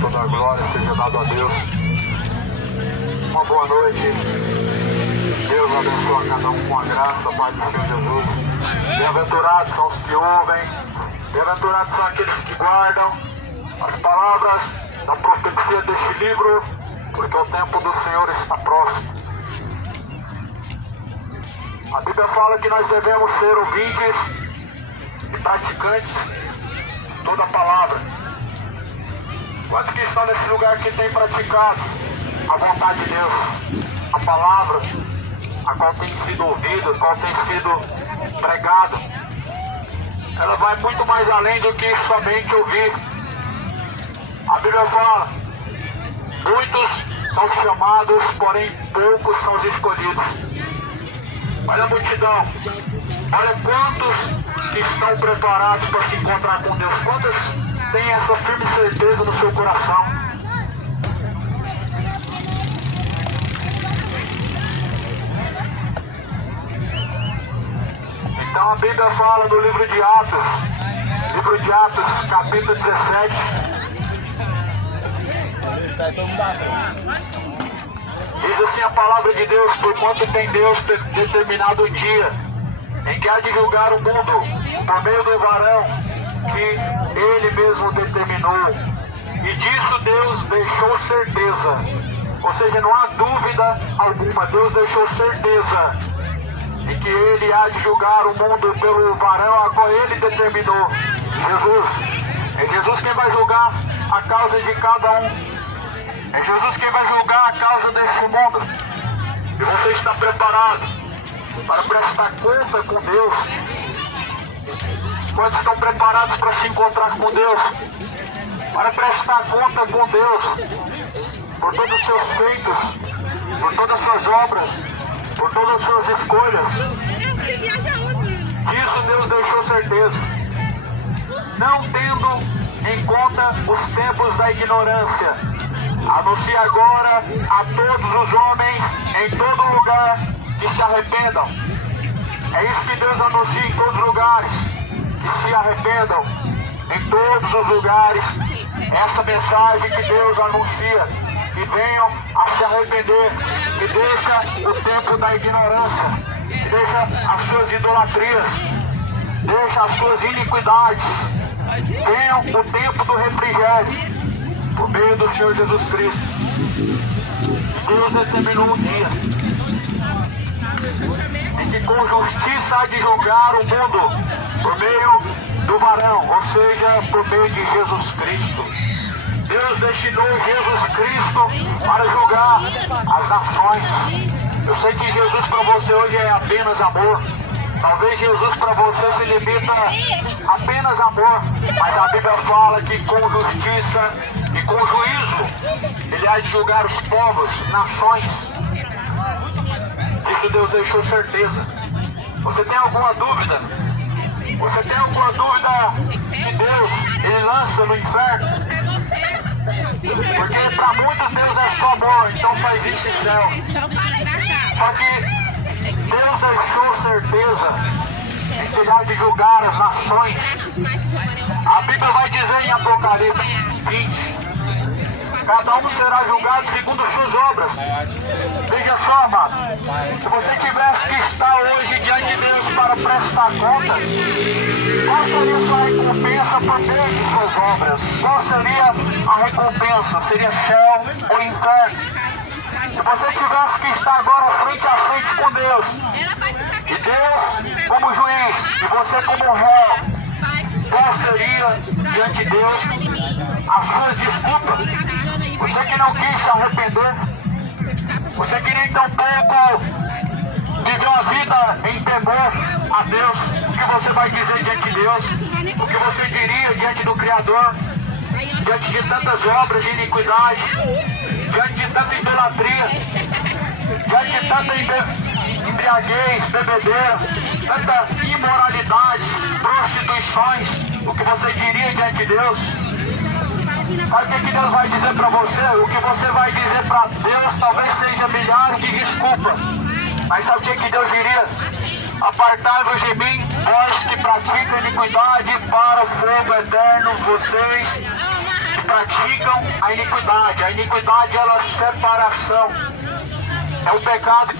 Toda a glória seja dada a Deus. Uma boa noite. Deus abençoe a cada um com a graça, a paz do Senhor Jesus. Bem-aventurados são os que ouvem, bem-aventurados são aqueles que guardam as palavras da profecia deste livro, porque o tempo do Senhor está próximo. A Bíblia fala que nós devemos ser ouvintes e praticantes de toda a palavra. Quantos que estão nesse lugar que têm praticado a vontade de Deus, a palavra, a qual tem sido ouvida, a qual tem sido pregada? Ela vai muito mais além do que somente ouvir. A Bíblia fala, muitos são chamados, porém poucos são os escolhidos. Olha a multidão, olha quantos que estão preparados para se encontrar com Deus, quantos tem essa firme certeza no seu coração. Então a Bíblia fala no livro de Atos, capítulo 17. Diz assim a palavra de Deus: porquanto tem Deus determinado o dia em que há de julgar o mundo por meio do varão que ele mesmo determinou, e disso Deus deixou certeza, ou seja, não há dúvida alguma, Deus deixou certeza de que ele há de julgar o mundo pelo varão a qual ele determinou, Jesus. É Jesus quem vai julgar a causa de cada um, é Jesus quem vai julgar a causa deste mundo, e você está preparado para prestar conta com Deus? Quantos estão preparados para se encontrar com Deus? Para prestar conta com Deus por todos os seus feitos, por todas as suas obras, por todas as suas escolhas. Disso Deus deixou certeza. Não tendo em conta os tempos da ignorância, anuncie agora a todos os homens em todo lugar que se arrependam. É isso que Deus anuncia em todos os lugares, que se arrependam em todos os lugares. Essa mensagem que Deus anuncia, que venham a se arrepender, que deixa o tempo da ignorância, que deixa as suas idolatrias, deixa as suas iniquidades, venham o tempo do refrigério, por meio do Senhor Jesus Cristo. Deus determinou um dia em que com justiça há de julgar o mundo por meio do varão, ou seja, por meio de Jesus Cristo. Deus destinou Jesus Cristo para julgar as nações. Eu sei que Jesus para você hoje é apenas amor. Talvez Jesus para você se limita a apenas amor, mas a Bíblia fala que com justiça e com juízo Ele há de julgar os povos, nações. Isso Deus deixou certeza. Você tem alguma dúvida? Você tem alguma dúvida que Deus, Ele lança no inferno? Porque para muitos Deus é só amor, então só existe céu. Só que Deus deixou certeza em que Ele há de julgar as nações. A Bíblia vai dizer em Apocalipse 20 Cada um será julgado segundo suas obras. Veja só, amado. Se você tivesse que estar hoje diante de Deus para prestar conta, qual seria a sua recompensa por meio de suas obras? Qual seria a recompensa? Seria céu ou inferno? Se você tivesse que estar agora frente a frente com Deus, e Deus como juiz, e você como réu, qual seria diante de Deus a sua desculpa? Você que não quis se arrepender, você que nem tampouco viveu a vida em temor a Deus, o que você vai dizer diante de Deus? O que você diria diante do Criador? Diante de tantas obras de iniquidade, diante de tanta idolatria, diante de tanta embriaguez, bebedeira, tanta imoralidade, prostituições, o que você diria diante de Deus? Sabe o que Deus vai dizer para você? O que você vai dizer para Deus talvez seja milhares de desculpas. Mas sabe o que Deus diria? Apartai-vos de mim, vós que praticam iniquidade, para o fogo eterno, vocês que praticam a iniquidade. A iniquidade, ela é separação. É o pecado.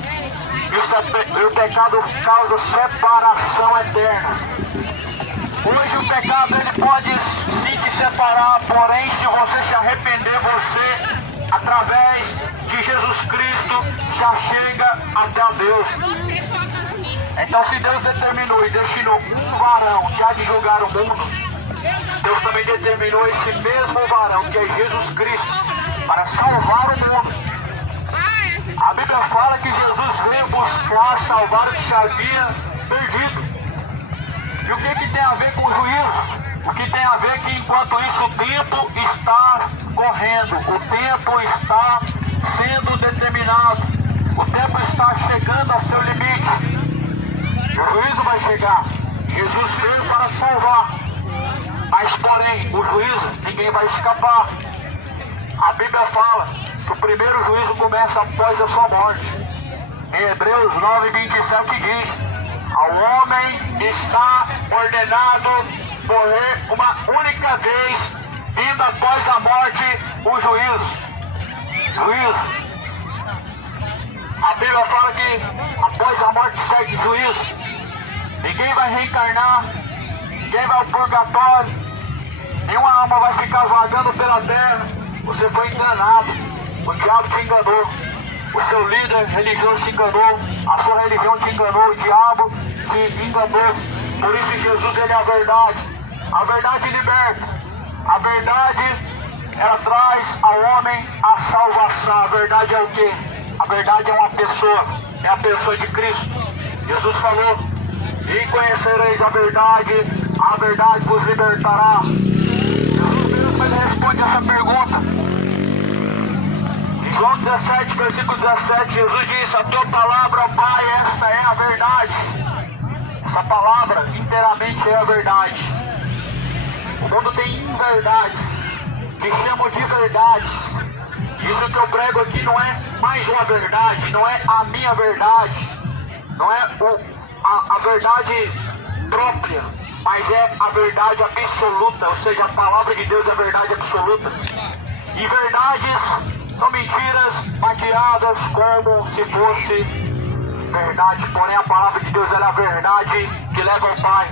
E o pecado causa separação eterna. Hoje o pecado ele pode sim te separar, porém se você se arrepender, você, através de Jesus Cristo, se achega até a Deus. Então se Deus determinou e destinou um varão que há de julgar o mundo, Deus também determinou esse mesmo varão, que é Jesus Cristo, para salvar o mundo. A Bíblia fala que Jesus veio buscar salvar o que se havia perdido. E o que tem a ver com o juízo? O que tem a ver é que enquanto isso o tempo está correndo, o tempo está sendo determinado, o tempo está chegando ao seu limite. E o juízo vai chegar. Jesus veio para salvar. Mas porém, o juízo, ninguém vai escapar. A Bíblia fala que o primeiro juízo começa após a sua morte. Em Hebreus 9:27 diz: ao homem está ordenado morrer uma única vez, vindo após a morte o juízo. Juízo. A Bíblia fala que após a morte segue juízo. Ninguém vai reencarnar, ninguém vai ao purgatório, nenhuma alma vai ficar vagando pela terra. Você foi enganado, o diabo te enganou, o seu líder religioso te enganou, a sua religião te enganou, o diabo te enganou. Por isso Jesus ele é a verdade. A verdade liberta. A verdade ela traz ao homem a salvação. A verdade é o quê? A verdade é uma pessoa, é a pessoa de Cristo. Jesus falou: e conhecereis a verdade vos libertará. Jesus mesmo ele responde essa pergunta. Em João 17, versículo 17, Jesus disse: a tua palavra, ó Pai, esta é a verdade. Essa palavra inteiramente é a verdade. O mundo tem inverdades, que chamam de verdades. Isso que eu prego aqui não é mais uma verdade, não é a minha verdade, não é a verdade própria, mas é a verdade absoluta, ou seja, a palavra de Deus é a verdade absoluta. E verdades são mentiras maquiadas como se fosse verdade, porém a palavra de Deus é a verdade que leva ao Pai.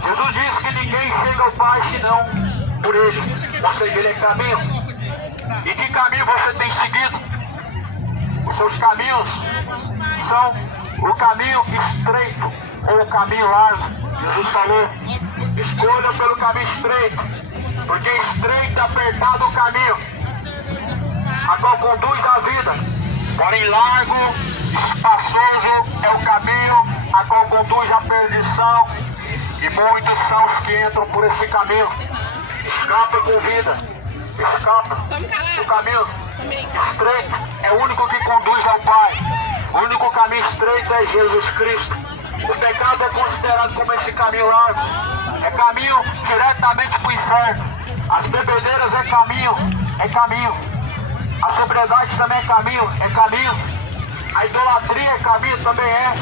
Jesus disse que ninguém chega ao Pai senão por Ele, ou seja, Ele é caminho. E que caminho você tem seguido? Os seus caminhos são o caminho estreito ou o caminho largo. Jesus falou: escolha pelo caminho estreito, porque estreito e apertado o caminho a qual conduz à vida, porém largo, espaçoso é o caminho a qual conduz à perdição, e muitos são os que entram por esse caminho. Escapa com vida. Escapa. O caminho estreito é o único que conduz ao Pai. O único caminho estreito é Jesus Cristo. O pecado é considerado como esse caminho largo. É caminho diretamente para o inferno. As bebedeiras é caminho. A sobriedade também é caminho. A idolatria é caminho, também é.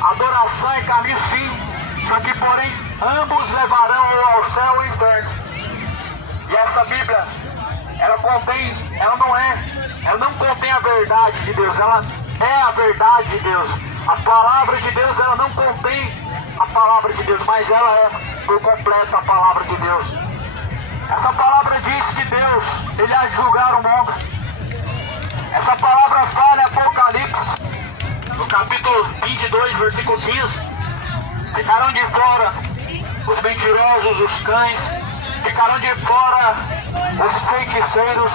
A adoração é caminho, sim. Só que, porém, ambos levarão ou ao céu ou ao inferno. E essa Bíblia ela não contém a verdade de Deus, ela é a verdade de Deus. A palavra de Deus, ela não contém a palavra de Deus, mas ela é por completo a palavra de Deus. Essa palavra diz que Deus, Ele há de julgar o mundo. Essa palavra fala em Apocalipse, no capítulo 22, versículo 15. Ficarão de fora os mentirosos, os cães, ficarão de fora os feiticeiros,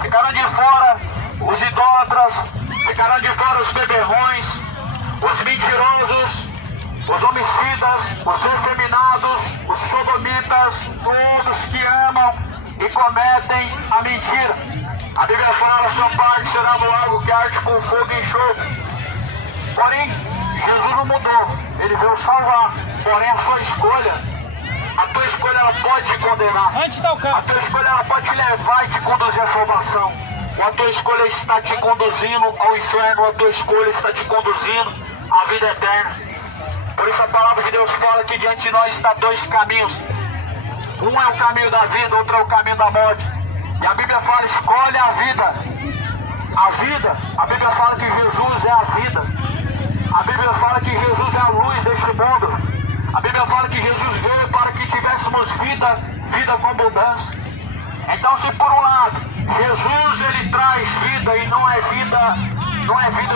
ficarão de fora os idólatras, ficarão de fora os beberrões, os mentirosos, os homicidas, os efeminados, os sodomitas, todos que amam e cometem a mentira. A Bíblia fala: sua parte será no lago que arde com fogo e enxofre. Porém, Jesus não mudou, Ele veio salvar. Porém, a sua escolha, a tua escolha, ela pode te condenar. A tua escolha, ela pode te levar e te conduzir à salvação. Ou a tua escolha está te conduzindo ao inferno, ou a tua escolha está te conduzindo à vida eterna. Por isso a palavra de Deus fala que diante de nós está dois caminhos. Um é o caminho da vida, outro é o caminho da morte. E a Bíblia fala: escolhe a vida. A vida, a Bíblia fala que Jesus é a vida. A Bíblia fala que Jesus é a luz deste mundo. A Bíblia fala que Jesus veio para que tivéssemos vida, vida com abundância. Então, se por um lado Jesus, Ele traz vida e não é vida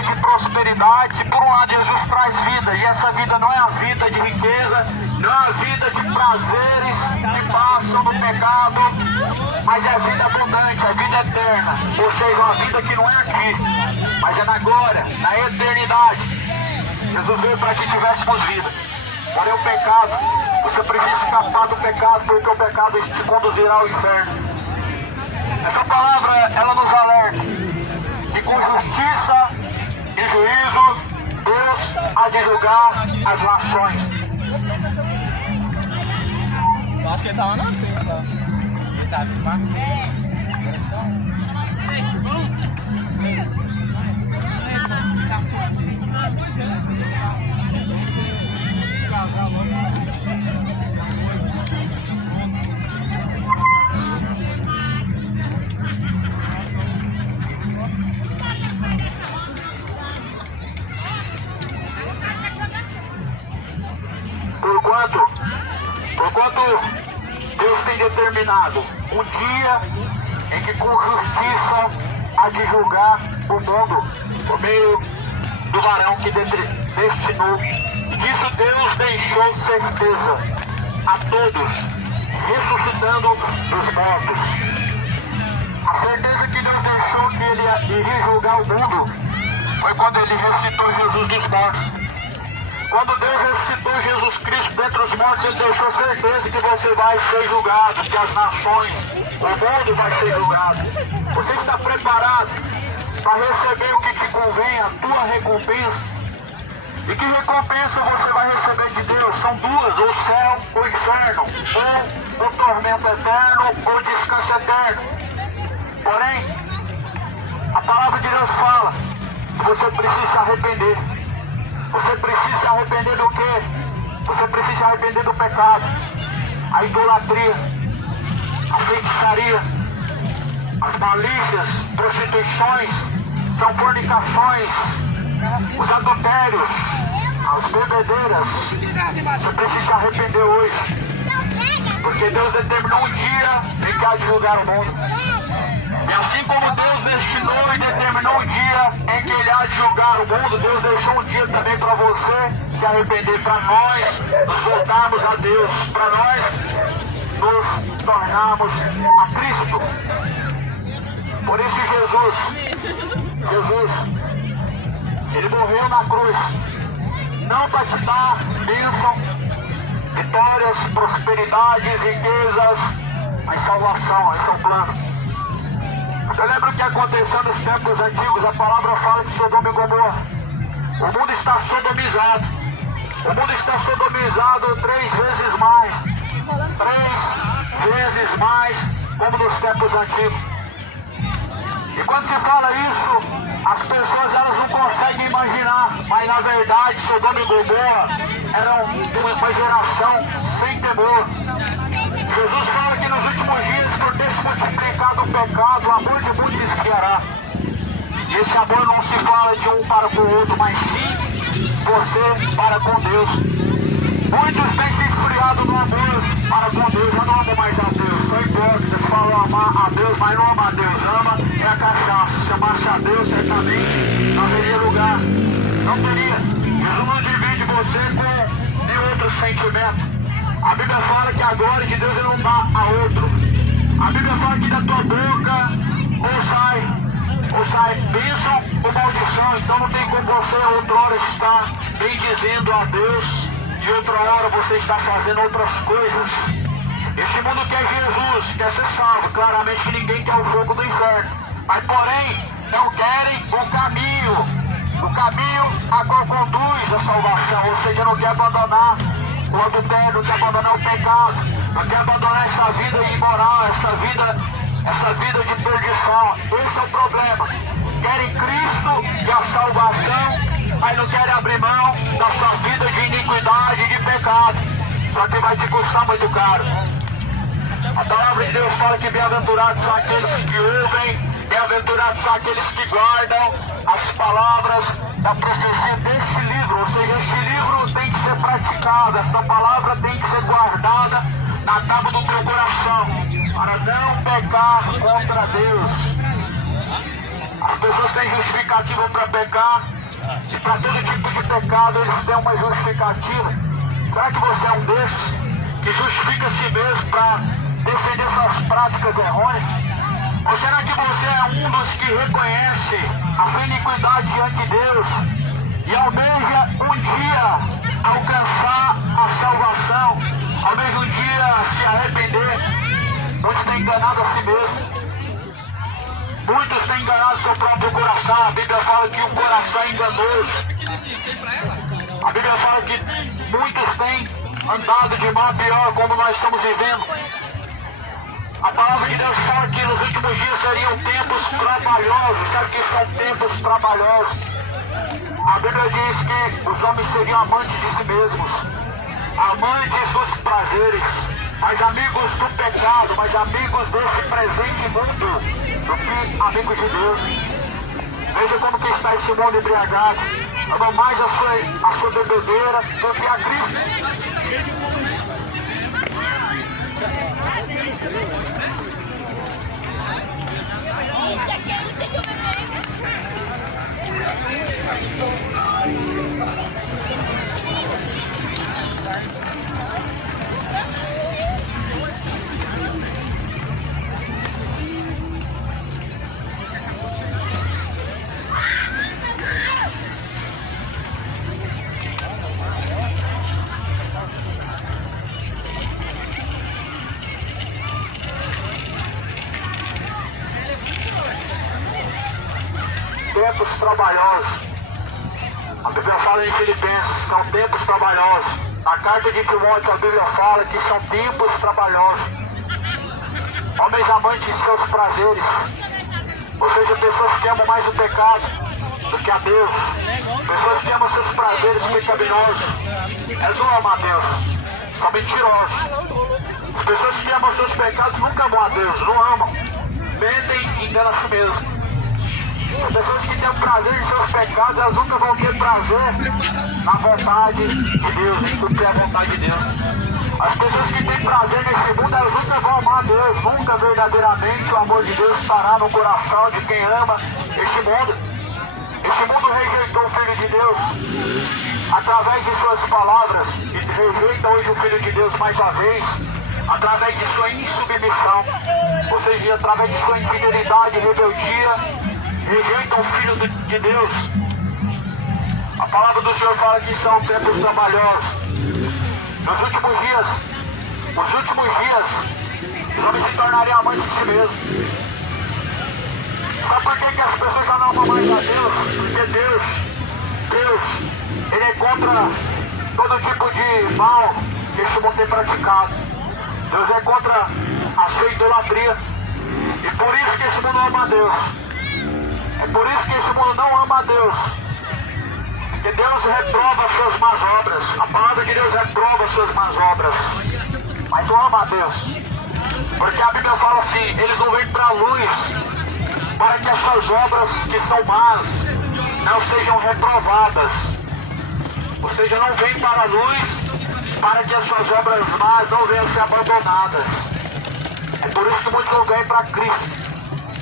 de prosperidade, se por um lado Jesus traz vida, e essa vida não é a vida de riqueza, não é a vida de prazeres que passam no pecado, mas é a vida abundante, a vida eterna, ou seja, uma vida que não é aqui, mas é na glória, na eternidade. Jesus veio para que tivéssemos vida. Porém, o pecado, você precisa escapar do pecado, porque o pecado te conduzirá ao inferno. Essa palavra, ela nos alerta que com justiça e juízo, Deus há de julgar as nações. Eu acho que ele estava na frente, tá? Ele estava de baixo. Porquanto Deus tem determinado um dia em que com justiça há de julgar o mundo por meio do varão que destinou. E disso Deus deixou certeza a todos, ressuscitando dos mortos. A certeza que Deus deixou que Ele iria julgar o mundo foi quando Ele ressuscitou Jesus dos mortos. Quando Deus ressuscitou Jesus Cristo dentre os mortos, Ele deixou certeza que você vai ser julgado, que as nações, o mundo vai ser julgado. Você está preparado para receber o que te convém, a tua recompensa? E que recompensa você vai receber de Deus? São duas: o céu ou o inferno, ou o tormento eterno ou o descanso eterno. Porém, a palavra de Deus fala que você precisa se arrepender. Você precisa se arrepender do quê? Você precisa se arrepender do pecado, a idolatria, a feitiçaria, as malícias, prostituições, são fornicações, os adultérios, as bebedeiras. Você precisa se arrepender hoje, porque Deus determinou um dia em que há de julgar o mundo. E assim como Deus destinou e determinou um dia em que Ele há de julgar o mundo, Deus deixou um dia também para você se arrepender, para nós nos voltarmos a Deus, para nós nos tornarmos a Cristo. Por isso Jesus, Ele morreu na cruz, não para te dar bênção, vitórias, prosperidades, riquezas, mas salvação. Esse é o plano. Você lembra o que aconteceu nos tempos antigos? A palavra fala de Sodoma e Gomorra. O mundo está sodomizado. O mundo está sodomizado 3 vezes mais. 3 vezes mais, como nos tempos antigos. E quando se fala isso, as pessoas elas não conseguem imaginar. Mas na verdade, Sodoma e Gomorra eram uma geração sem temor. Jesus fala que nos últimos dias, por ter se multiplicado o pecado, o amor de muitos esfriará. E esse amor não se fala de um para com o outro, mas sim você para com Deus. Muitos têm se esfriado no amor para com Deus, já não amam mais a Deus. São hipócritas, falam amar a Deus, mas não amam a Deus. Ama é a cachaça. Se amasse a Deus, certamente não teria lugar. Não teria. Jesus não divide você com nenhum outro sentimento. A Bíblia fala que a glória de Deus ele não dá a outro. A Bíblia fala que da tua boca ou sai bênção ou maldição. Então não tem como você outra hora estar bendizendo a Deus e outra hora você está fazendo outras coisas. Este mundo quer Jesus, quer ser salvo. Claramente que ninguém quer o fogo do inferno. Mas porém, não querem o caminho a qual conduz a salvação. Ou seja, não quer abandonar o adultério, não quer abandonar o pecado, não quer abandonar essa vida imoral, essa vida de perdição. Esse é o problema. Querem Cristo e a salvação, mas não querem abrir mão da sua vida de iniquidade e de pecado. Só que vai te custar muito caro. A palavra de Deus fala que bem-aventurados são aqueles que ouvem, bem-aventurados são aqueles que guardam as palavras da profecia deste livro. Ou seja, este livro tem que ser praticado, essa palavra tem que ser guardada na tábua do teu coração, para não pecar contra Deus. As pessoas têm justificativa para pecar, e para todo tipo de pecado eles têm uma justificativa. Será que você é um desses que justifica a si mesmo para defender suas práticas errôneas? Ou será que você é um dos que reconhece a sua iniquidade diante de Deus e almeja um dia alcançar a salvação, almeja um dia se arrepender? Muitos têm enganado a si mesmo. Muitos têm enganado seu próprio coração. A Bíblia fala que o coração é enganoso. A Bíblia fala que muitos têm andado de mal a pior, como nós estamos vivendo. A palavra de Deus fala que nos últimos dias seriam tempos trabalhosos. Sabe o que são tempos trabalhosos? A Bíblia diz que os homens seriam amantes de si mesmos, amantes dos prazeres, mas amigos do pecado, mas amigos desse presente mundo, do que amigos de Deus. Veja como que está esse mundo embriagado. Ama mais a sua bebedeira do que a Cristo. Tempos trabalhosos. A Bíblia fala em Filipenses, são tempos trabalhosos. Na carta de Timóteo, a Bíblia fala que são tempos trabalhosos. Homens amantes de seus prazeres, ou seja, pessoas que amam mais o pecado do que a Deus. Pessoas que amam seus prazeres pecaminosos. Elas não amam a Deus, são mentirosos. As pessoas que amam seus pecados nunca amam a Deus, não amam. Mentem e enganam a si mesmo. As pessoas que têm prazer em seus pecados, elas nunca vão ter prazer na vontade de Deus, em tudo que é a vontade de Deus. As pessoas que têm prazer nesse mundo, elas nunca vão amar a Deus, nunca verdadeiramente o amor de Deus estará no coração de quem ama este mundo. Este mundo rejeitou o Filho de Deus através de suas palavras e rejeita hoje o Filho de Deus mais uma vez através de sua insubmissão, ou seja, através de sua infidelidade e rebeldia. Rejeitam o Filho de Deus. A palavra do Senhor fala que são tempos trabalhosos. Nos últimos dias, os homens se tornariam amantes de si mesmos. Sabe por que as pessoas já não amam mais a Deus? Porque Deus, Ele é contra todo tipo de mal que este mundo tem praticado. Deus é contra a sua idolatria. E por isso que este mundo não ama a Deus. É por isso que este mundo não ama a Deus. Porque Deus reprova as suas más obras. A palavra de Deus reprova as suas más obras. mas eu amo a Deus. Porque a Bíblia fala assim, eles não vêm para a luz para que as suas obras que são más não sejam reprovadas. Ou seja, não vêm para a luz para que as suas obras más não venham a ser abandonadas. É por isso que muitos não vêm para Cristo.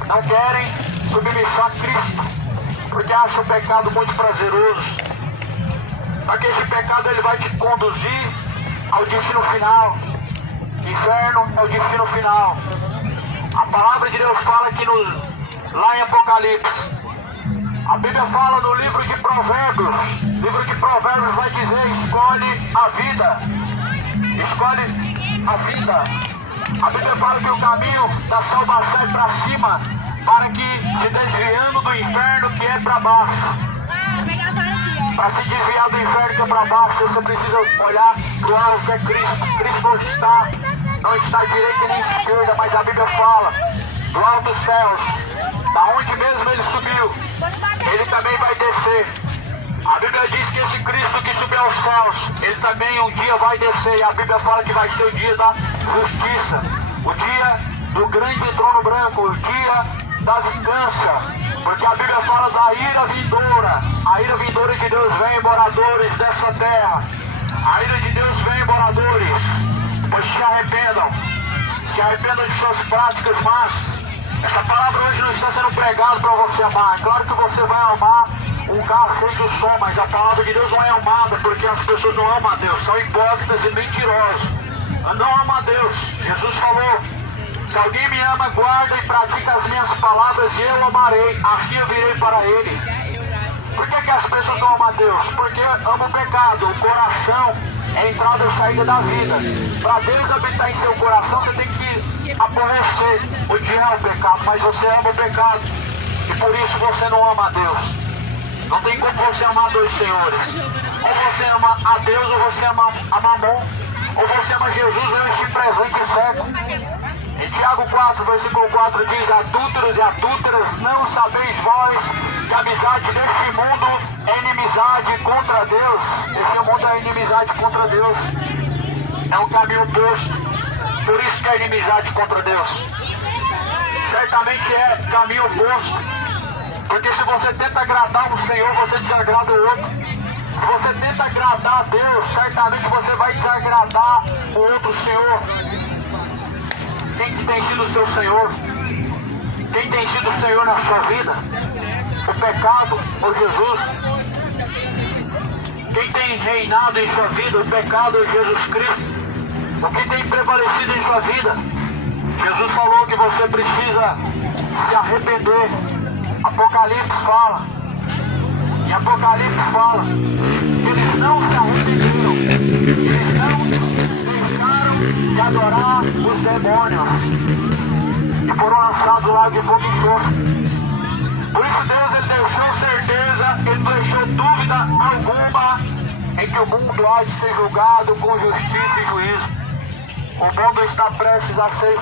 Não querem submissão a Cristo, porque acham o pecado muito prazeroso. Porque esse pecado ele vai te conduzir ao destino final. Inferno é o destino final. A palavra de Deus fala que lá em Apocalipse, a Bíblia fala no livro de Provérbios. O livro de Provérbios vai dizer: escolhe a vida. Escolhe a vida. A Bíblia fala que o caminho da salvação é para cima, para que se desviando do inferno que é para baixo. Para se desviar do inferno que é para baixo, você precisa olhar para o alvo que é Cristo. Cristo não está à direita nem à esquerda, mas a Bíblia fala do alto dos céus, da onde mesmo ele subiu, ele também vai descer. A Bíblia diz que esse Cristo que subiu aos céus, ele também um dia vai descer. E a Bíblia fala que vai ser o dia da justiça, o dia do grande trono branco, o dia da vingança. Porque a Bíblia fala da ira vindoura. A ira vindoura de Deus vem, moradores dessa terra. A ira de Deus vem, moradores, pois se arrependam de suas práticas más. Essa palavra hoje não está sendo pregada para você amar. É claro que você vai amar um carro cheio de som, mas a palavra de Deus não é amada, porque as pessoas não amam a Deus, são hipócritas e mentirosos. Não amam a Deus. Jesus falou: se alguém me ama, guarda e pratica as minhas palavras, e eu amarei, assim eu virei para ele. Por que as pessoas não amam a Deus? Porque amam o pecado. O coração é a entrada e saída da vida. Para Deus habitar em seu coração, você tem que aborrecer, odiar o pecado, mas você ama o pecado, e por isso você não ama a Deus. Não tem como você amar dois senhores. Ou você ama a Deus, ou você ama a Mamon, ou você ama Jesus ou este presente século. Em Tiago 4, versículo 4 diz: adúlteros e adúlteras, não sabeis vós que a amizade deste mundo é inimizade contra Deus? Esse mundo é inimizade contra Deus. É um caminho oposto. Por isso que é inimizade contra Deus. Certamente é caminho oposto. Porque se você tenta agradar um Senhor, você desagrada o outro. Se você tenta agradar a Deus, certamente você vai desagradar o outro Senhor. Quem que tem sido o seu Senhor? Quem tem sido o Senhor na sua vida? O pecado ou Jesus? Quem tem reinado em sua vida? O pecado ou Jesus Cristo? O que tem prevalecido em sua vida? Jesus falou que você precisa se arrepender. Apocalipse fala. Em Apocalipse fala que eles não se arrependeram. Eles não deixaram de adorar os demônios e foram lançados lá de fogo e enxofre. Por isso Deus ele deixou certeza, ele não deixou dúvida alguma em que o mundo há de ser julgado com justiça e juízo. O mundo está prestes a ser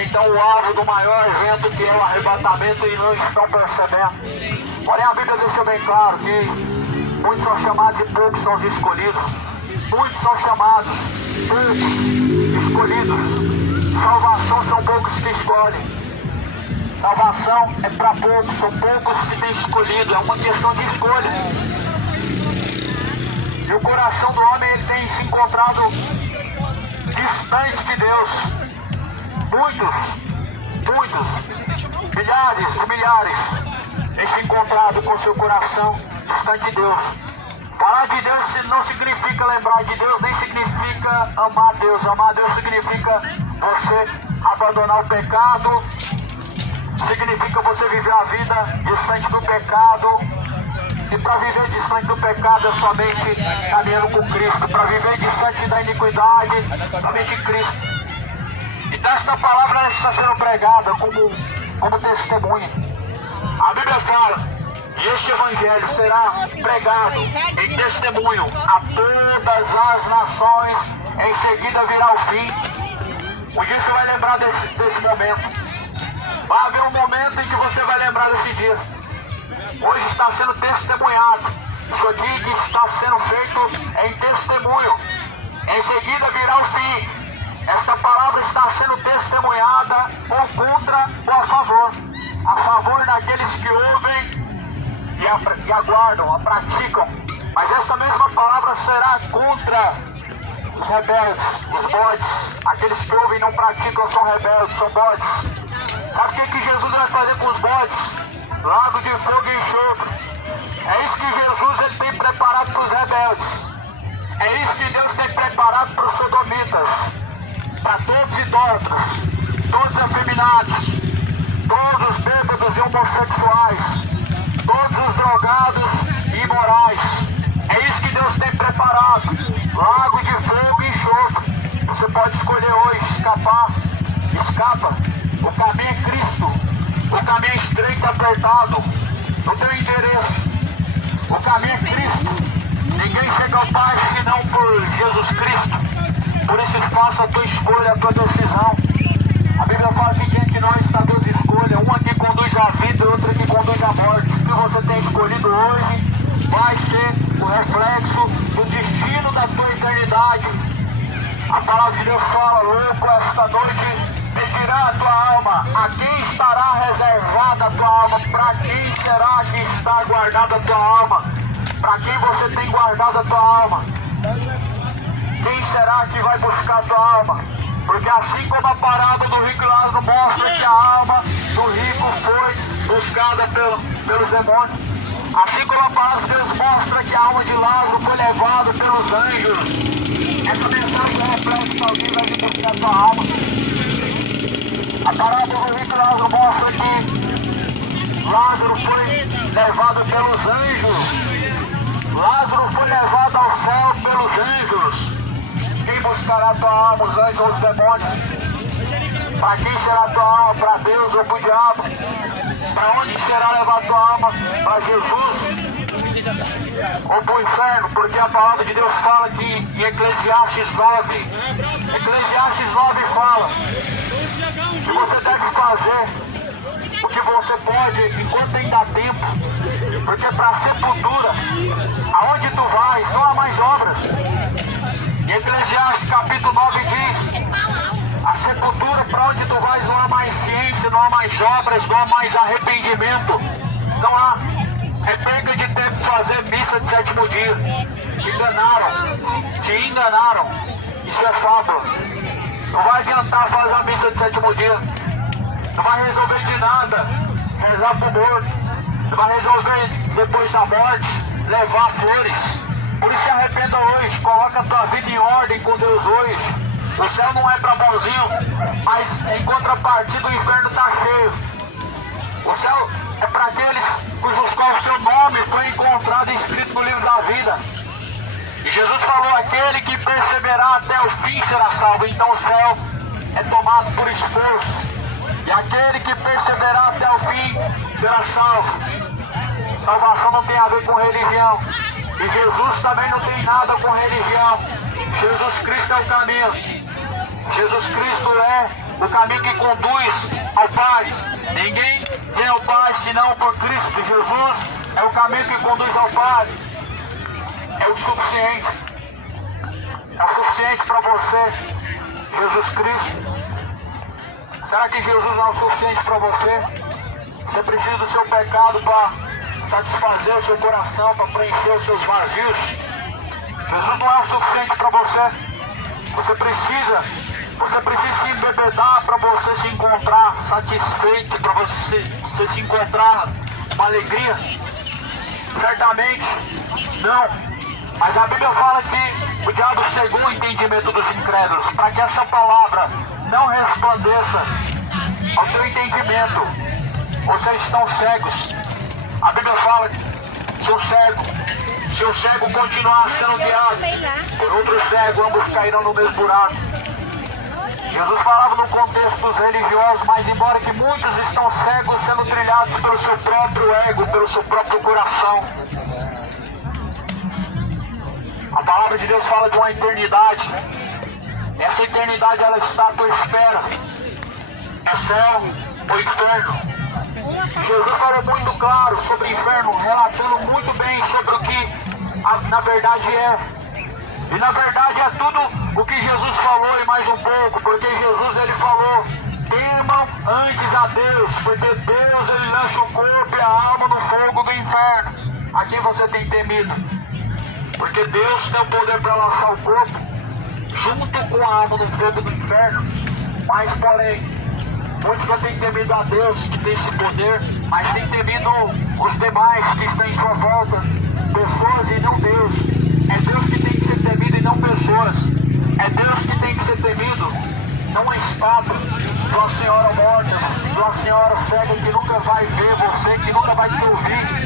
então o alvo do maior evento, que é o arrebatamento, e não estão percebendo. Porém a Bíblia deixa bem claro que muitos são chamados e poucos são os escolhidos. Muitos são chamados, poucos escolhidos. Salvação são poucos que escolhem. Salvação é para poucos, são poucos que têm escolhido, é uma questão de escolha. E o coração do homem ele tem se encontrado distante de Deus. Muitos, milhares de milhares têm se encontrado com seu coração distante de Deus. Falar de Deus não significa lembrar de Deus, nem significa amar a Deus. Amar a Deus significa você abandonar o pecado, significa você viver a vida distante do pecado. E para viver distante do pecado é somente caminhando com Cristo. Para viver distante da iniquidade, somente Cristo. Então esta palavra está sendo pregada como testemunha. A Bíblia fala: e este evangelho será pregado em testemunho a todas as nações, em seguida virá o fim. Um dia você vai lembrar desse momento. Vai haver um momento em que você vai lembrar desse dia. Hoje está sendo testemunhado. Isso aqui que está sendo feito é em testemunho. Em seguida virá o fim. Esta palavra está sendo testemunhada ou contra ou a favor. A favor daqueles que ouvem e aguardam, a praticam. Mas essa mesma palavra será contra os rebeldes, os bodes. Aqueles que ouvem e não praticam são rebeldes, são bodes. Sabe o que Jesus vai fazer com os bodes? Lago de fogo e enxofre. É isso que Jesus ele tem preparado para os rebeldes. É isso que Deus tem preparado para os sodomitas, para todos os idólatras, todos os afeminados, todos os bêbados e homossexuais, todos os drogados e imorais. É isso que Deus tem preparado. Lago de fogo e enxofre. Você pode escolher hoje escapar. Escapa. O caminho é Cristo. O caminho é estreito, apertado. No teu endereço. O caminho é Cristo. Ninguém chega ao Pai senão por Jesus Cristo. Por isso faça a tua escolha, a tua decisão. A Bíblia fala que diante de nós está duas escolhas. Uma que conduz à vida e outra que conduz à morte. O que você tem escolhido hoje vai ser o reflexo do destino da tua eternidade. A palavra de Deus fala, louco, esta noite pedirá a tua alma. A quem estará reservada a tua alma? Para quem será que está guardada a tua alma? Para quem você tem guardado a tua alma? Quem será que vai buscar a tua alma? Porque assim como a parábola do rico e Lázaro mostra que a alma do rico foi buscada pelos demônios, assim como a palavra de Deus mostra que a alma de Lázaro foi levada pelos anjos, essa mensagem é reflete que alguém vai vir buscar a tua alma. A parábola do rico e Lázaro mostra que Lázaro foi levado pelos anjos. Lázaro foi levado ao céu pelos anjos. Quem buscará a tua alma, os anjos ou os demônios? Para quem será a tua alma? Para Deus ou para o diabo? Para onde será levar a tua alma? Para Jesus ou para o inferno? Porque a palavra de Deus fala que em Eclesiastes 9, Eclesiastes 9 fala que você deve fazer o que você pode enquanto ainda há tempo, porque para a sepultura, aonde tu vais, não há mais obras. Em Eclesiastes capítulo 9 diz, a sepultura para onde tu vais não há mais ciência, não há mais obras, não há mais arrependimento, não há. É perda de tempo fazer missa de sétimo dia. Te enganaram. Isso é fábula. Não vai adiantar fazer a missa de sétimo dia. Não vai resolver de nada rezar pro morto. Não vai resolver depois da morte levar flores. Por isso se arrependa hoje. Coloca a tua vida em ordem com Deus hoje. O céu não é para bonzinho, mas em contrapartida o inferno está cheio. O céu é para aqueles cujos qual o seu nome foi encontrado e escrito no livro da vida. E Jesus falou, aquele que perseverar até o fim será salvo. Então o céu é tomado por esforço. E aquele que perseverar até o fim será salvo. Salvação não tem a ver com religião. E Jesus também não tem nada com religião. Jesus Cristo é o caminho. Jesus Cristo é o caminho que conduz ao Pai. Ninguém vem ao Pai senão por Cristo. Jesus é o caminho que conduz ao Pai. É o suficiente. É suficiente para você, Jesus Cristo. Será que Jesus não é o suficiente para você? Você precisa do seu pecado para satisfazer o seu coração, para preencher os seus vazios. Jesus não é o suficiente para você. Você precisa se embebedar para você se encontrar satisfeito, para você se encontrar com alegria. Certamente não. Mas a Bíblia fala que o diabo cegou o entendimento dos incrédulos, para que essa palavra não resplandeça ao teu entendimento. Vocês estão cegos. A Bíblia fala que se o cego continuar sendo guiado por outro cego, ambos cairão no mesmo buraco. Jesus falava no contexto dos religiosos, mas embora que muitos estão cegos sendo trilhados pelo seu próprio ego, pelo seu próprio coração. A palavra de Deus fala de uma eternidade. Essa eternidade ela está à tua espera. É céu ou inferno. Jesus falou muito claro sobre o inferno, relatando muito bem sobre o que na verdade é. E na verdade é tudo o que Jesus falou e mais um pouco, porque Jesus ele falou: temam antes a Deus, porque Deus ele lança o corpo e a alma no fogo do inferno. A quem você tem temido? Porque Deus tem o poder para lançar o corpo junto com a alma no fogo do inferno. Mas porém, muitos não têm temido a Deus, que tem esse poder, mas têm temido os demais que estão em sua volta, pessoas e não Deus. É Deus que tem que ser temido e não pessoas. É Deus que tem que ser temido, não uma estátua de uma senhora morta, de uma senhora cega que nunca vai ver você, que nunca vai te ouvir.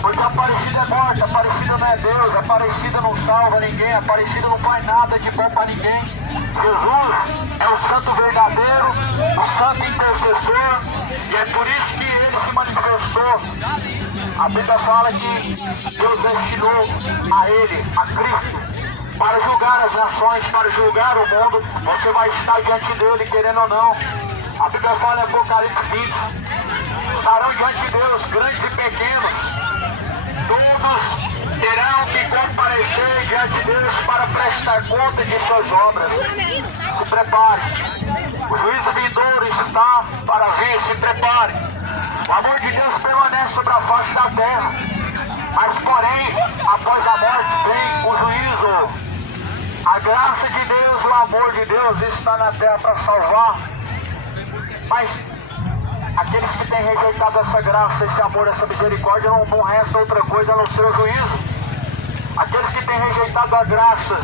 Porque a Aparecida é morta, a Aparecida não é Deus, a Aparecida não salva ninguém, a Aparecida não faz nada de bom para ninguém. Jesus é o santo verdadeiro, o santo intercessor, e é por isso que ele se manifestou. A Bíblia fala que Deus destinou a ele, a Cristo, para julgar as nações, para julgar o mundo. Você vai estar diante dele, querendo ou não. A Bíblia fala em Apocalipse 20, estarão diante de Deus grandes e pequenos. Todos terão que comparecer diante de Deus para prestar conta de suas obras. Se prepare. O juízo vindouro está para vir. Se prepare. O amor de Deus permanece sobre a face da terra. Mas porém, após a morte vem o juízo. A graça de Deus, o amor de Deus está na terra para salvar. Mas aqueles que têm rejeitado essa graça, esse amor, essa misericórdia, não resta outra coisa a não ser o juízo. Aqueles que têm rejeitado a graça,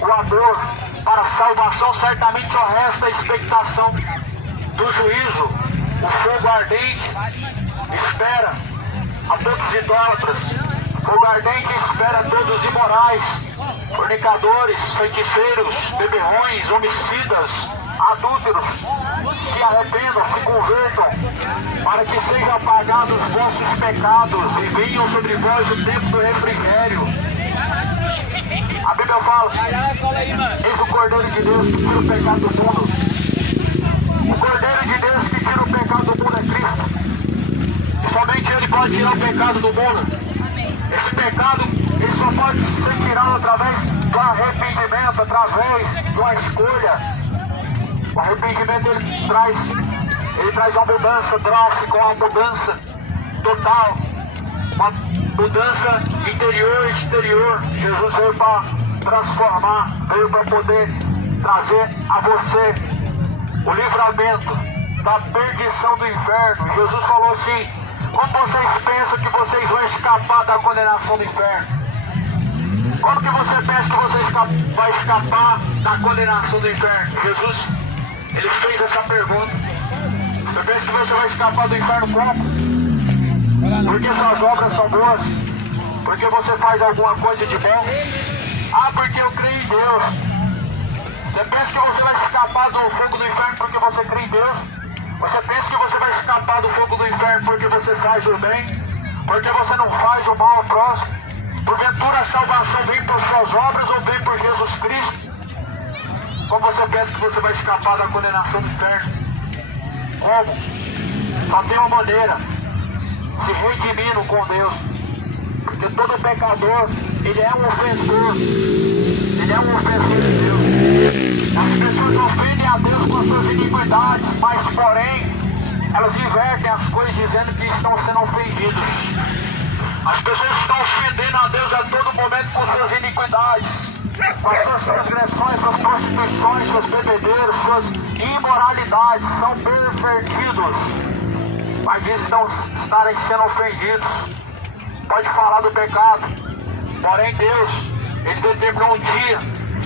o amor para a salvação, certamente só resta a expectação do juízo. O fogo ardente espera a todos os idólatras. O fogo ardente espera a todos os imorais, fornicadores, feiticeiros, beberrões, homicidas, adúlteros. Se arrependam, se convertam, para que sejam apagados os vossos pecados e venham sobre vós o tempo do refrigério. A Bíblia fala: eis o Cordeiro de Deus que tira o pecado do mundo. O Cordeiro de Deus que tira o pecado do mundo é Cristo. E somente Ele pode tirar o pecado do mundo. Esse pecado, ele só pode ser tirado através do arrependimento, através de uma escolha. O arrependimento ele traz uma mudança drástica, uma mudança total, uma mudança interior e exterior. Jesus veio para transformar, veio para poder trazer a você o livramento da perdição do inferno. Jesus falou assim: como vocês pensam que vocês vão escapar da condenação do inferno? Como que você pensa que você vai escapar da condenação do inferno? Jesus, ele fez essa pergunta. Você pensa que você vai escapar do inferno como? Porque suas obras são boas? Porque você faz alguma coisa de bom? Ah, porque eu creio em Deus. Você pensa que você vai escapar do fogo do inferno porque você crê em Deus? Você pensa que você vai escapar do fogo do inferno porque você faz o bem? Porque você não faz o mal ao próximo? Porventura a salvação vem por suas obras ou vem por Jesus Cristo? Como você pensa que você vai escapar da condenação do inferno? Como? Só tem uma maneira: se redimindo com Deus. Porque todo pecador, ele é um ofensor. Ele é um ofensor de Deus. As pessoas ofendem a Deus com suas iniquidades, mas porém, elas invertem as coisas dizendo que estão sendo ofendidos. As pessoas estão ofendendo a Deus a todo momento com suas iniquidades, com as suas transgressões, suas prostituições, seus bebedeiros, suas imoralidades. São pervertidos, mas dizem estarem sendo ofendidos. Pode falar do pecado, porém Deus, Ele determinou um dia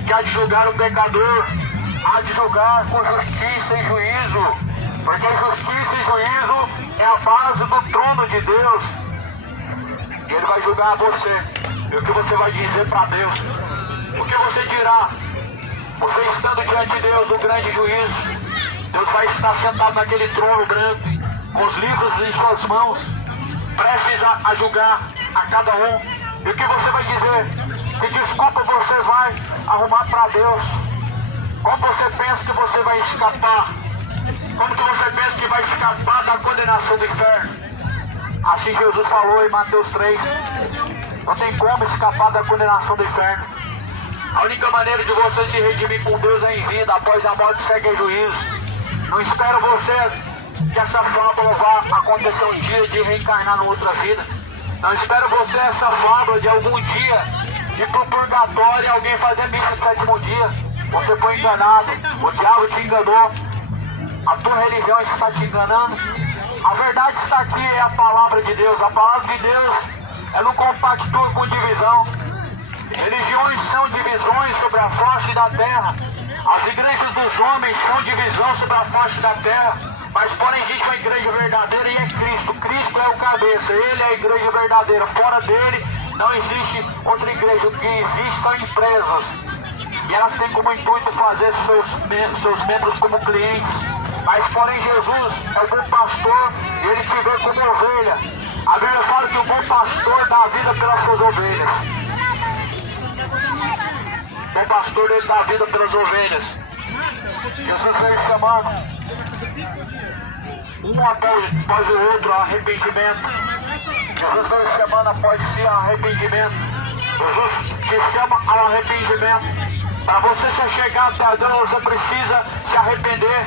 que há de julgar o pecador, há de julgar com justiça e juízo, porque justiça e juízo é a base do trono de Deus. E Ele vai julgar você. E o que você vai dizer para Deus? O que você dirá? Você estando diante de Deus, o grande juízo, Deus vai estar sentado naquele trono branco, com os livros em suas mãos, prestes a julgar a cada um. E o que você vai dizer? Que desculpa você vai arrumar para Deus? Como você pensa que você vai escapar? Como que você pensa que vai escapar da condenação do inferno? Assim Jesus falou em Mateus 3. Não tem como escapar da condenação do inferno. A única maneira de você se redimir com Deus é em vida. Após a morte segue juízo. Não espero você que essa fábula vá acontecer um dia de reencarnar em outra vida. Não espero você essa fábula de algum dia ir pro purgatório e alguém fazer missa no sétimo dia. Você foi enganado, o diabo te enganou, a tua religião está te enganando. A verdade está aqui, é a palavra de Deus. A palavra de Deus, ela não compactua com divisão. Religiões são divisões sobre a face da terra. As igrejas dos homens são divisão sobre a face da terra. Mas porém existe uma igreja verdadeira e é Cristo. Cristo é o cabeça, Ele é a igreja verdadeira. Fora dele não existe outra igreja. O que existe são empresas. E elas têm como intuito fazer seus membros como clientes. Mas porém Jesus é o bom pastor e Ele te vê como ovelha. A Bíblia fala que o bom pastor dá a vida pelas suas ovelhas. O bom pastor, ele dá a vida pelas ovelhas. Jesus veio chamando um após o outro ao arrependimento. Jesus veio chamando após si ao arrependimento. Jesus te chama ao arrependimento. Para você ser chegado a Deus, você precisa se arrepender.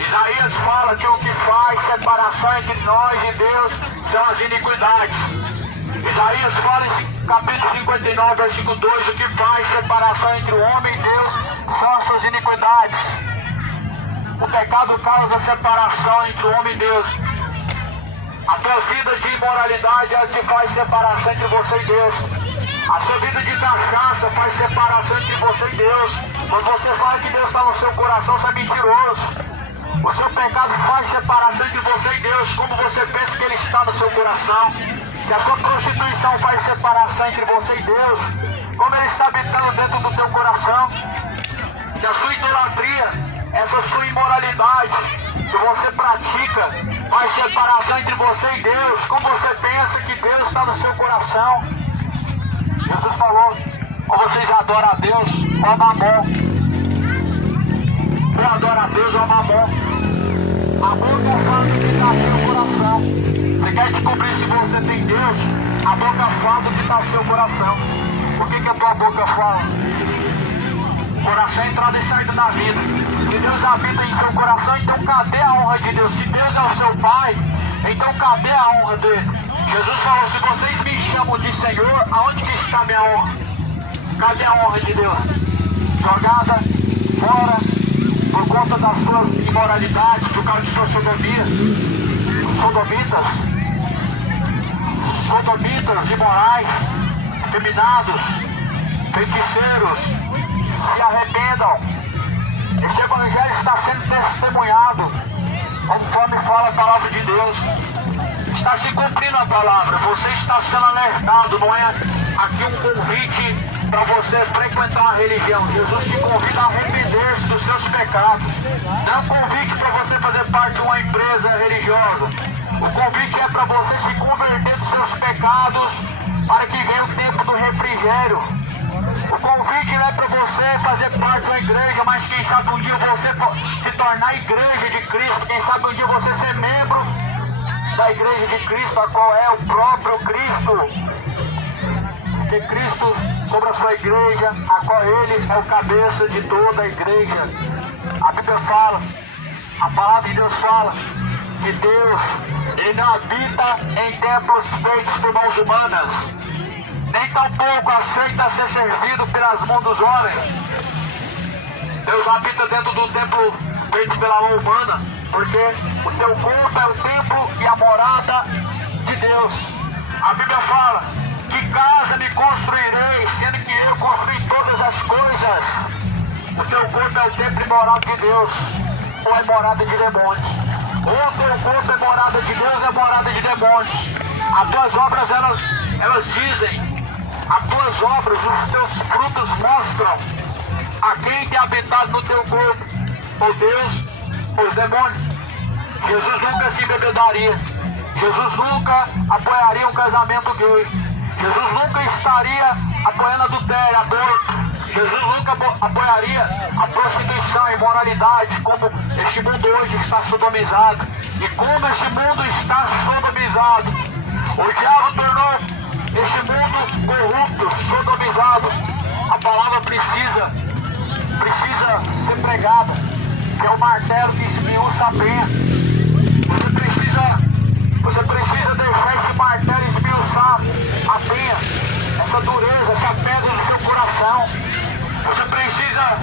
Isaías fala que o que faz separação entre nós e Deus são as iniquidades. Isaías fala em capítulo 59, versículo 2, o que faz separação entre o homem e Deus são as suas iniquidades. O pecado causa separação entre o homem e Deus. A tua vida de imoralidade, ela te faz separação entre você e Deus. A sua vida de cachaça faz separação entre você e Deus. Quando você fala que Deus está no seu coração, você é mentiroso. O seu pecado faz separação entre você e Deus. Como você pensa que Ele está no seu coração. Se a sua prostituição faz separação entre você e Deus, como Ele está habitando dentro do teu coração. Se a sua idolatria, essa sua imoralidade que você pratica, faz separação entre você e Deus, como você pensa que Deus está no seu coração. Jesus falou, ou vocês adoram a Deus ou a Mamon. Ou adora a Deus ou a Mamon. A boca fala do que está no seu coração. Você quer descobrir se você tem Deus? A boca fala do que está no seu coração. O que a tua boca fala? O coração é entrada e saída da vida. Se Deus habita em seu coração, então cadê a honra de Deus? Se Deus é o seu Pai, então cadê a honra dele? Jesus falou, se vocês me chamam de Senhor, aonde que está a minha honra? Cadê a honra de Deus? Jogada fora por conta das suas imoralidades, por causa de sua sodomia. Sodomitas, imorais, feminados, feiticeiros, se arrependam. Esse evangelho está sendo testemunhado, conforme fala a palavra de Deus. Está se cumprindo a palavra, você está sendo alertado, não é aqui um convite para você frequentar uma religião. Jesus te convida a arrepender-se dos seus pecados. Não é um convite para você fazer parte de uma empresa religiosa. O convite é para você se converter dos seus pecados para que venha o tempo do refrigério. O convite não é para você fazer parte de uma igreja, mas quem sabe um dia você se tornar igreja de Cristo. Quem sabe um dia você ser membro da igreja de Cristo, a qual é o próprio Cristo. Porque Cristo sobre a sua igreja, a qual Ele é o cabeça de toda a igreja. A Bíblia fala, a palavra de Deus fala, que Deus, Ele não habita em templos feitos por mãos humanas, nem tampouco aceita ser servido pelas mãos dos homens. Deus habita dentro do templo feito pela mão humana, porque o seu corpo é o templo e a morada de Deus. A Bíblia fala, que casa me construirei, sendo que eu construí todas as coisas. O teu corpo é o templo e morada de Deus, ou é morada de demônios. Ou o teu corpo é morada de Deus, é morada de demônios. As tuas obras, elas dizem, as tuas obras, os teus frutos mostram a quem tem habitado no teu corpo, ou Deus, ou os demônios. Jesus nunca se embebedaria. Jesus nunca apoiaria um casamento gay. Jesus nunca estaria apoiando adultério, aborto. Jesus nunca apoiaria a prostituição, a imoralidade, como este mundo hoje está sodomizado. E como este mundo está sodomizado, o diabo tornou este mundo corrupto, sodomizado. A palavra precisa ser pregada, que é o martelo que esmiuça a penha. Você precisa deixar esse martelo esmiuçar a penha, essa dureza, essa pedra do seu coração. Você precisa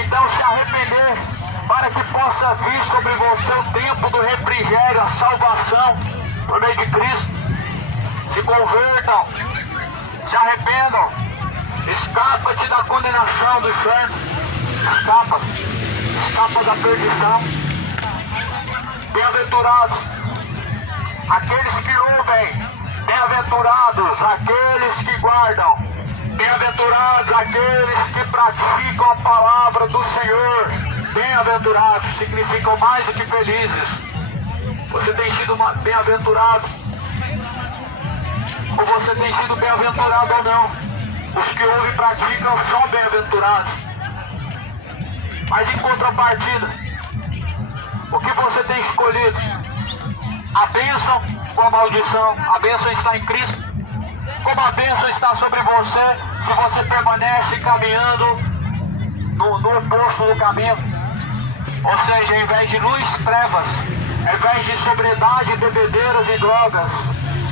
então se arrepender para que possa vir sobre você o tempo do refrigério, a salvação por meio de Cristo. Se convertam, se arrependam, escapa-te da condenação do inferno, escapa da perdição. Bem-aventurados aqueles que ouvem, bem-aventurados aqueles que guardam, bem-aventurados aqueles que praticam a palavra do Senhor. Bem-aventurados significam mais do que felizes. Você tem sido bem-aventurado? Ou você tem sido bem-aventurado ou não? Os que ouvem e praticam são bem-aventurados. Mas em contrapartida, o que você tem escolhido? A bênção ou a maldição? A bênção está em Cristo. Como a bênção está sobre você, se você permanece caminhando no oposto do caminho. Ou seja, ao invés de luz, trevas. Ao invés de sobriedade, bebedeiras e drogas.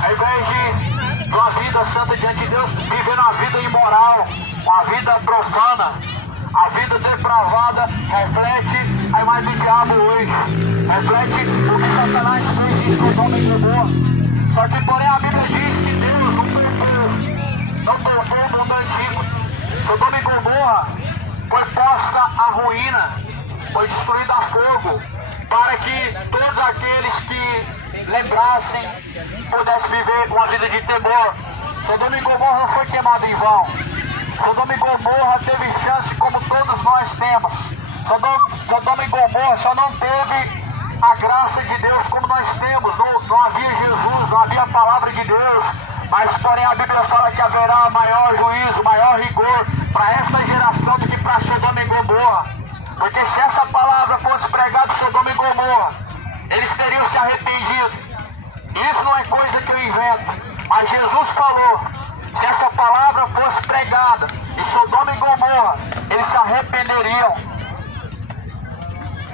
Ao invés de uma vida santa diante de Deus, vivendo a vida imoral, uma vida profana, a vida depravada, reflete a imagem do diabo hoje. Reflete o que Satanás fez em Sodoma e Gomorra. Só que, porém, a Bíblia diz que Deus não poupou o mundo antigo. Sodoma e Gomorra foi posta à ruína, foi destruída a fogo, para que todos aqueles que lembrassem pudessem viver uma vida de temor. Sodoma e Gomorra não foi queimada em vão. Sodoma e Gomorra teve chance como todos nós temos. Sodoma e Gomorra só não teve a graça de Deus como nós temos. Não havia Jesus, não havia a palavra de Deus. Mas porém a Bíblia fala que haverá maior juízo, maior rigor para essa geração do que para Sodoma e Gomorra. Porque se essa palavra fosse pregada em Sodoma e Gomorra, eles teriam se arrependido. Isso não é coisa que eu invento, mas Jesus falou. Se essa palavra fosse pregada em Sodoma e Gomorra, eles se arrependeriam.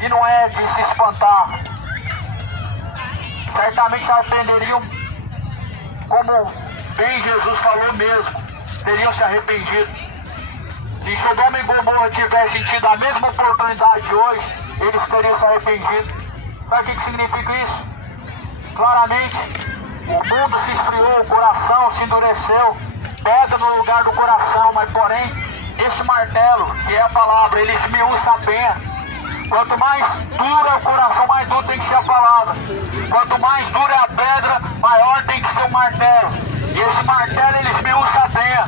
E não é de se espantar. Certamente se arrependeriam, como bem Jesus falou mesmo. Teriam se arrependido. Se Sodoma e Gomorra tivessem tido a mesma oportunidade de hoje, eles teriam se arrependido. Sabe o que significa isso? Claramente, o mundo se esfriou, o coração se endureceu, pedra no lugar do coração, mas porém, esse martelo, que é a palavra, ele esmiuça a penha. Quanto mais duro é o coração, mais duro tem que ser a palavra. Quanto mais dura é a pedra, maior tem que ser o martelo. E esse martelo, ele esmiuça a penha.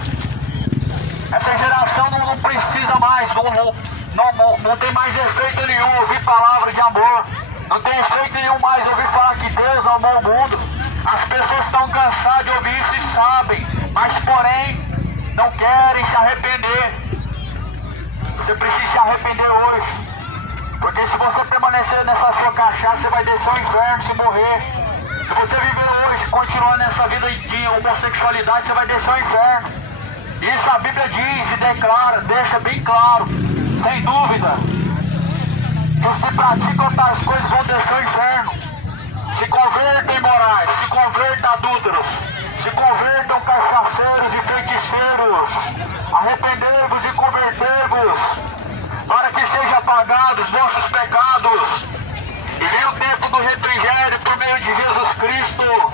Essa geração não precisa mais, não tem mais efeito nenhum ouvir palavra de amor. Não tem efeito nenhum mais ouvir falar que Deus amou o mundo. As pessoas estão cansadas de ouvir isso e sabem, mas porém não querem se arrepender. Você precisa se arrepender hoje. Porque se você permanecer nessa sua cachaça, você vai descer ao inferno se morrer. Se você viver hoje, continuar nessa vida de homossexualidade, você vai descer ao inferno. Isso a Bíblia diz e declara, deixa bem claro, sem dúvida. Que os que praticam tais coisas vão descer ao inferno. Se convertam imorais, se convertam adúlteros, se convertam cachaceiros e feiticeiros. Arrependei-vos e convertei-vos, para que sejam apagados vossos pecados. E venha o tempo do refrigério por meio de Jesus Cristo.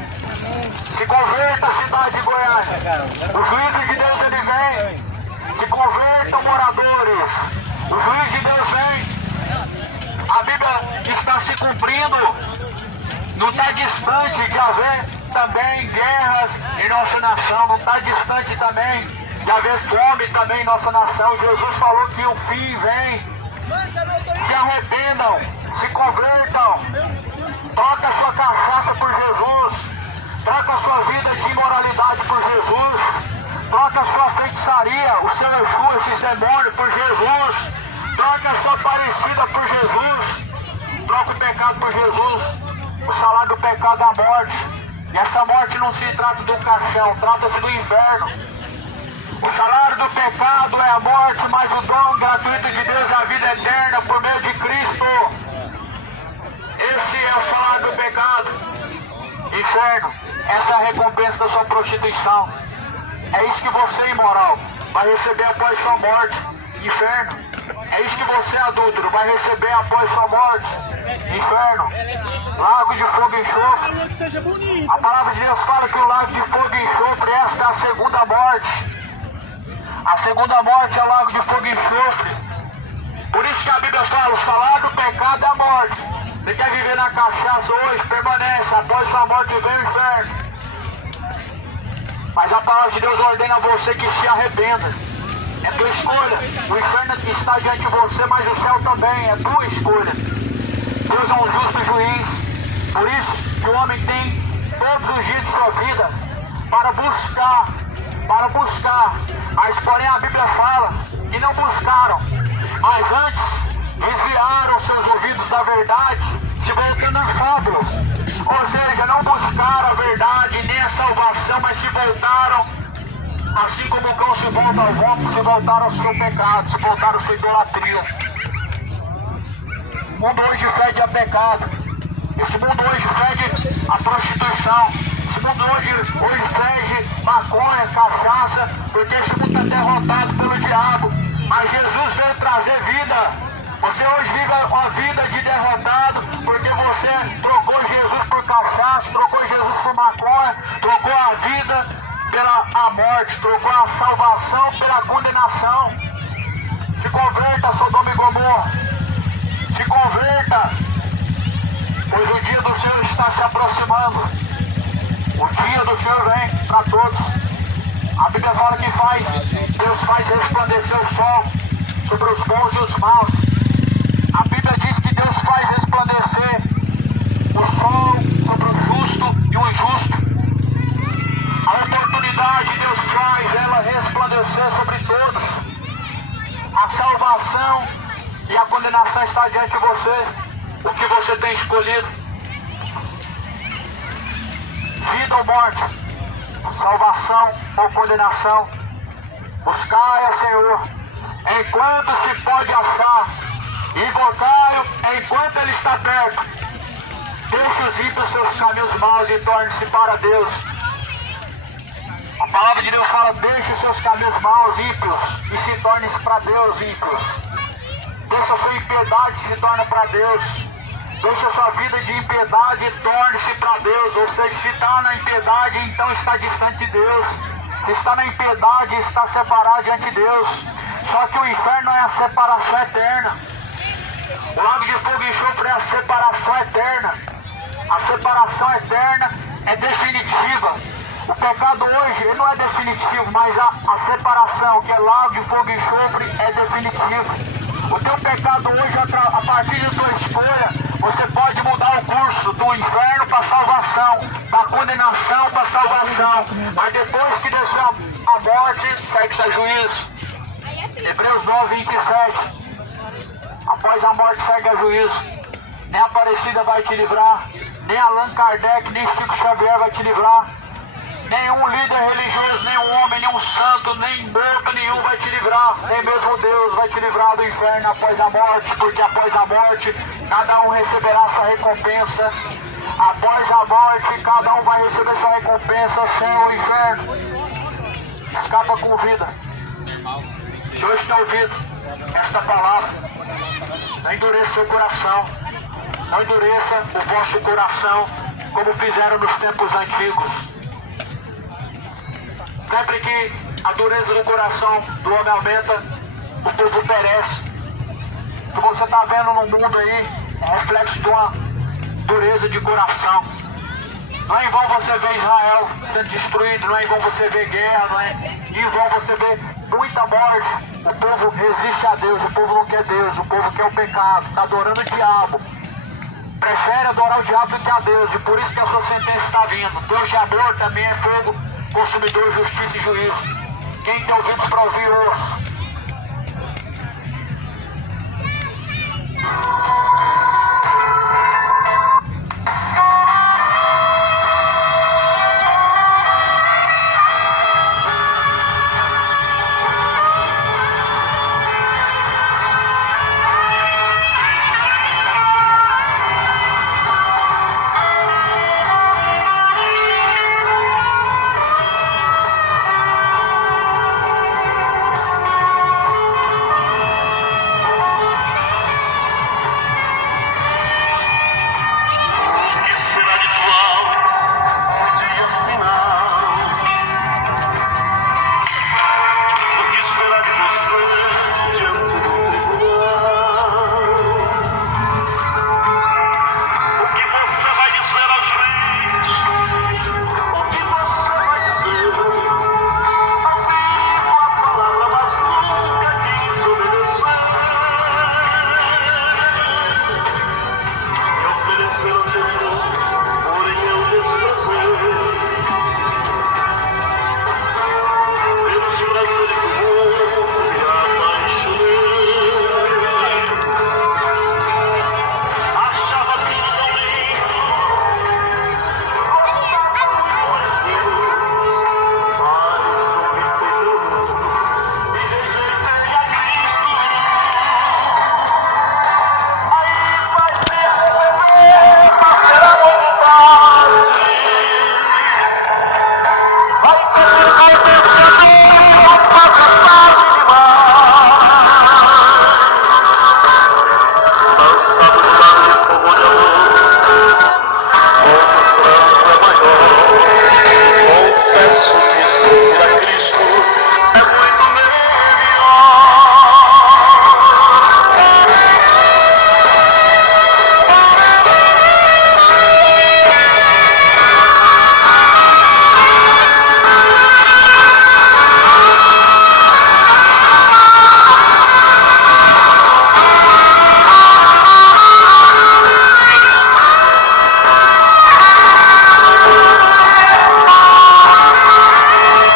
Se converta, cidade de Goiás. O juízo de Deus ele vem. Se convertam, moradores. O juízo de Deus vem. A Bíblia está se cumprindo. Não está distante de haver também guerras em nossa nação. Não está distante também de haver fome também em nossa nação. Jesus falou que o fim vem. Se arrependam, se convertam. Troca a sua cachaça por Jesus. Troca a sua vida de imoralidade por Jesus. Troca a sua feitiçaria, o seu Exu, esses demônios por Jesus. Troca a sua parecida por Jesus. Troca o pecado por Jesus. O salário do pecado é a morte. E essa morte não se trata do caixão, trata-se do inferno. O salário do pecado é a morte, mas o dom gratuito de Deus é a vida eterna por meio de Cristo. Esse é o salário do pecado. Inferno, essa é a recompensa da sua prostituição. É isso que você, imoral, vai receber após sua morte. Inferno, é isso que você, adúltero, vai receber após sua morte. Inferno, lago de fogo e enxofre. A palavra de Deus fala que o lago de fogo e enxofre, esta é a segunda morte. A segunda morte é o lago de fogo e enxofre. Por isso que a Bíblia fala, o salário do pecado é a morte. Você quer viver na cachaça hoje? Permanece. Após sua morte vem o inferno. Mas a palavra de Deus ordena a você que se arrependa. É tua escolha. O inferno está diante de você, mas o céu também. É tua escolha. Deus é um justo juiz. Por isso que o homem tem todos os dias de sua vida para buscar. Mas porém a Bíblia fala que não buscaram. Mas antes desviaram seus ouvidos da verdade, se voltando a fábulas. Ou seja, não buscaram a verdade nem a salvação, mas se voltaram, assim como o cão se volta ao vômito, se voltaram ao seu pecado, se voltaram à sua idolatria. O mundo hoje fede a pecado. Esse mundo hoje fede a prostituição. Esse mundo hoje fede maconha, cachaça, porque esse mundo está derrotado pelo diabo. Mas Jesus veio trazer vida. Você hoje vive uma vida de derrotado, porque você trocou Jesus por cachaça, trocou Jesus por maconha, trocou a vida pela morte, trocou a salvação pela condenação. Se converta, Sodoma e Gomorra. Se converta, pois o dia do Senhor está se aproximando. O dia do Senhor vem para todos. A Bíblia fala que Deus faz resplandecer o sol sobre os bons e os maus. A Bíblia diz que Deus faz resplandecer o sol sobre o justo e o injusto. A oportunidade Deus faz ela resplandecer sobre todos. A salvação e a condenação está diante de você. O que você tem escolhido? Vida ou morte? Salvação ou condenação? Buscai ao Senhor enquanto se pode achar, invocai-o enquanto Ele está perto. Deixe os ímpios seus caminhos maus e torne-se para Deus. A palavra de Deus fala, deixe os seus caminhos maus, ímpios, e se torne-se para Deus, ímpios. Deixe a sua impiedade e se torne para Deus. Deixe a sua vida de impiedade e torne-se para Deus. Ou seja, se está na impiedade, então está distante de Deus. Se está na impiedade, está separado diante de Deus. Só que o inferno é a separação eterna. O lago de fogo e enxofre é a separação eterna. A separação eterna é definitiva. O pecado hoje ele não é definitivo, mas a separação, que é lago de fogo e enxofre, é definitiva. O teu pecado hoje, a partir da tua escolha, você pode mudar o curso do inferno para a salvação, da condenação para a salvação. Mas depois que desceu a morte, segue-se a juízo. Hebreus 9, 27. Após a morte segue a juízo. Nem a Aparecida vai te livrar, nem Allan Kardec, nem Chico Xavier vai te livrar. Nenhum líder religioso, nenhum homem, nenhum santo, nem morto nenhum vai te livrar. Nem mesmo Deus vai te livrar do inferno após a morte, porque após a morte cada um receberá sua recompensa. Após a morte cada um vai receber sua recompensa sem o inferno. Escapa com vida. Se hoje tem ouvido esta palavra, não endureça seu coração. Não endureça o vosso coração como fizeram nos tempos antigos. Sempre que a dureza do coração do homem aumenta, o povo perece. O que você está vendo no mundo aí é reflexo de uma dureza de coração. Não é em vão você ver Israel sendo destruído, não é em vão você ver guerra, não é em vão você ver muita morte. O povo resiste a Deus, o povo não quer Deus, o povo quer o pecado, está adorando o diabo. Prefere adorar o diabo do que a Deus, e por isso que a sua sentença está vindo. Deus de amor também é fogo consumidor, justiça e juízo. Quem tem ouvidos para ouvir, ouça.